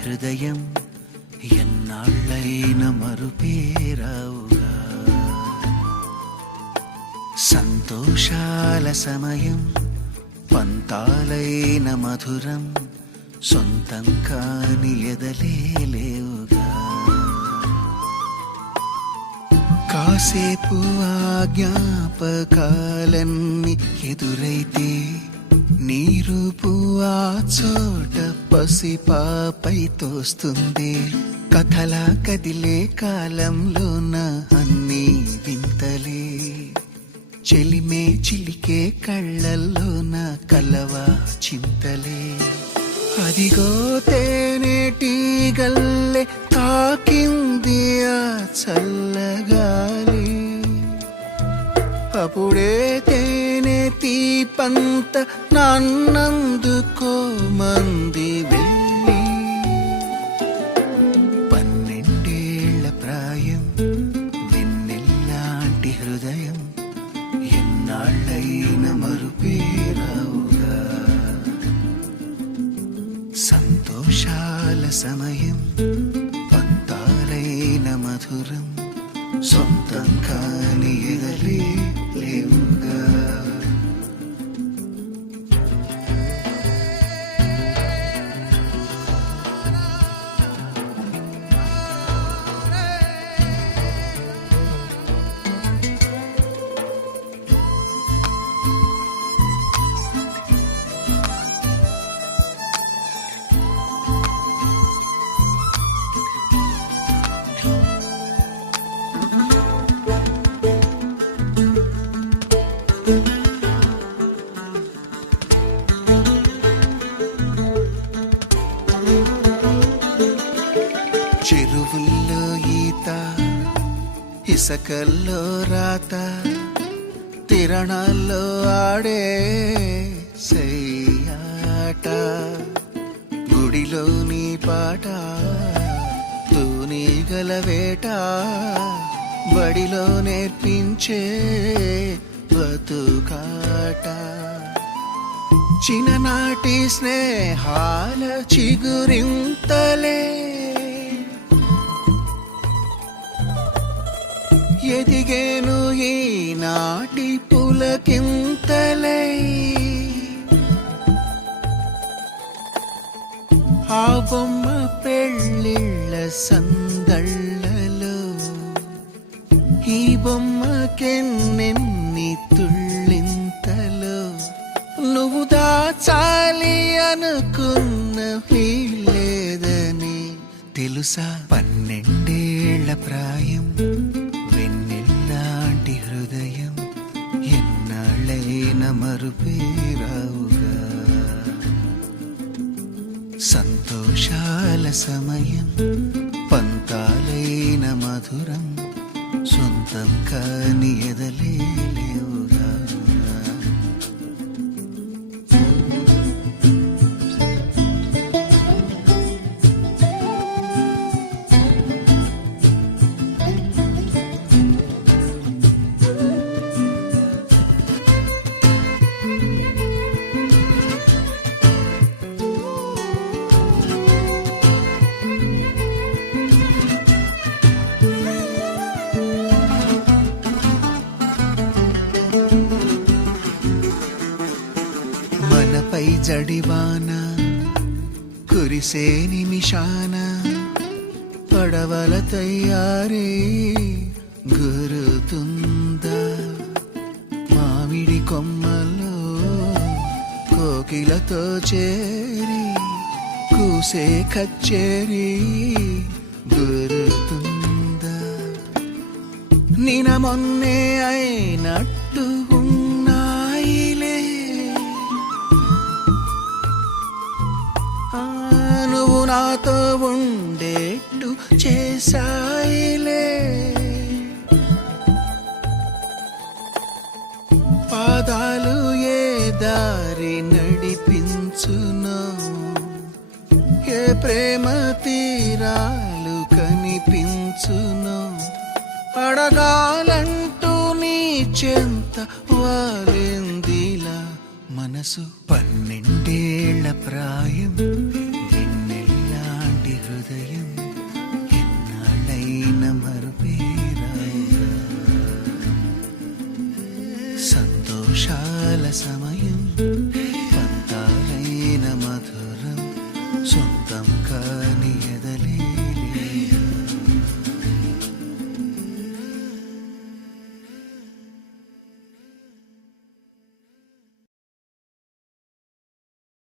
హృదయం ఎన్నాళ్ళైన మరుపేరావుగా. సంతోషాల సమయం పంతాలైన మధురం సొంతం కాని ఎదలేవుగా. కాసేపు ఆ జ్ఞాపకాలన్నీ ఎదురైతే నీ రూపు ఆ చోట పసిపాపై తోస్తుంది. కథలా కదిలే కాలంలోన అన్నీ వింతలే, చెలిమే చిలికే కళ్ళల్లోన కలవా చింతలే. అదిగో తేనెటీగల్లే తాకింది ఆ చల్లగాలి, అప్పుడే తేనె తీపంత నన్నందుకోమంది వెళ్ళి. 12 ప్రాయం వెన్నెల్లాంటి హృదయం ఎన్నాళ్ళైన మరుపేరావుగా. సంతోషాల సమయం పంతాలైన మధురం సొంతం కాని ఎదలేవుగా. చెరువుల్లో ఈత, ఇసకల్లో రాత, తిరణాల్లో ఆడే సయ్యాట, గుడిలోని పాట, తూనీగల వేట, బడిలో నేర్పించే బతుకాట. చిన్ననాటి స్నేహాల చిగురింతలే, ఎదిగేను ఈనాటి పులకింతలై. ఆ బొమ్మ పెళ్ళిళ్ళ సందళ్ళలో ఈ బొమ్మకెన్నెన్ని తుళ్ళింతలో. నువ్వు దాచాలి అనుకున్న లేదని తెలుసా. 12 ప్రాయం వెన్నెల్లాంటి హృదయం ఎన్నాళ్ళైన మరుపేరావుగా. సంతోషాల సమయం పంతాలైన మధురం సొంతం కాని ఎదలేవుగా. మనపై జడివాన కురిసే నిమిషాన పడవల తయారీ గురుతుందా. మామిడి కొమ్మలో కోకిలతో చేరి కూసే కచ్చేరి గురుతుందా. నిన మొన్నే అయినట్టు ఉన్నాయిలే, నువ్వు నాతో ఉండేట్టు చేసాయిలే. పాదాలు ఏ దారి నడిపించునో, ఏ ప్రేమ తీరాలు కనిపించునో. అడగాలంటూ నీ చెంత వాలిందిలా మనసు. 12 ప్రాయం వెన్నెల్లాంటి హృదయ